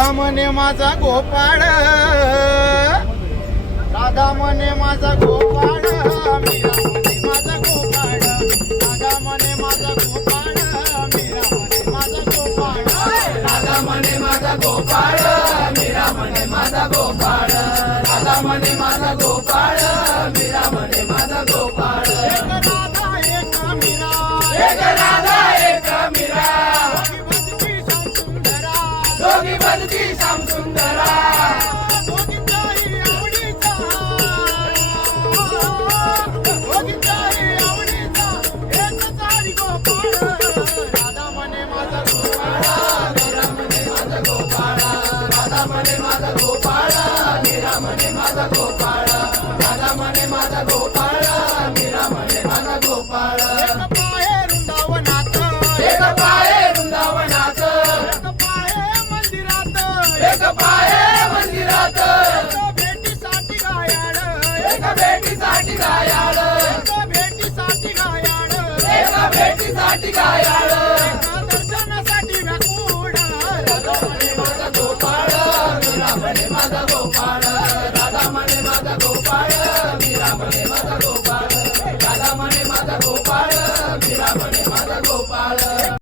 राधा म्हणे माझा गोपाळ, राधा म्हणे माझा गोपाळ, मीरा म्हणे माझा गोपाळ, राधा म्हणे माझा गोपाळ, मीरा म्हणे माझा गोपाळ, राधा म्हणे माझा गोपाळ, मीरा म्हणे माझा गोपाळ, राधा म्हणे माझा गोपाळ, मीरा म्हणे माझा गोपाळ. एक राधा एक मीरा, एक राधा एक मीरा, दोघी बनती श्याम दोघी बनती श्याम सुंदरा, सुंदरा, दोघींच्याही आवडीचा, दोघींच्याही आवडीचा एकच हरी गोपाळ, राधा म्हणे माझा गोपाळ, मीरा म्हणे माझा गोपाळ, राधा म्हणे माझा गोपाळ, मीरा म्हणे माझा गोपाळ, राधा म्हणे माझा गोपाळ, मीरा म्हणे माझा गोपाळ. एक पाये वृंदावनात, एक पाये वृंदावनात, एक पाये मंदिरात, एक पाये मंदिरात, एक भेटीसाठी गायाड, एक भेटीसाठी गायाळ, एक भेटीसाठी गायाड, एक भेटीसाठी गायाळ.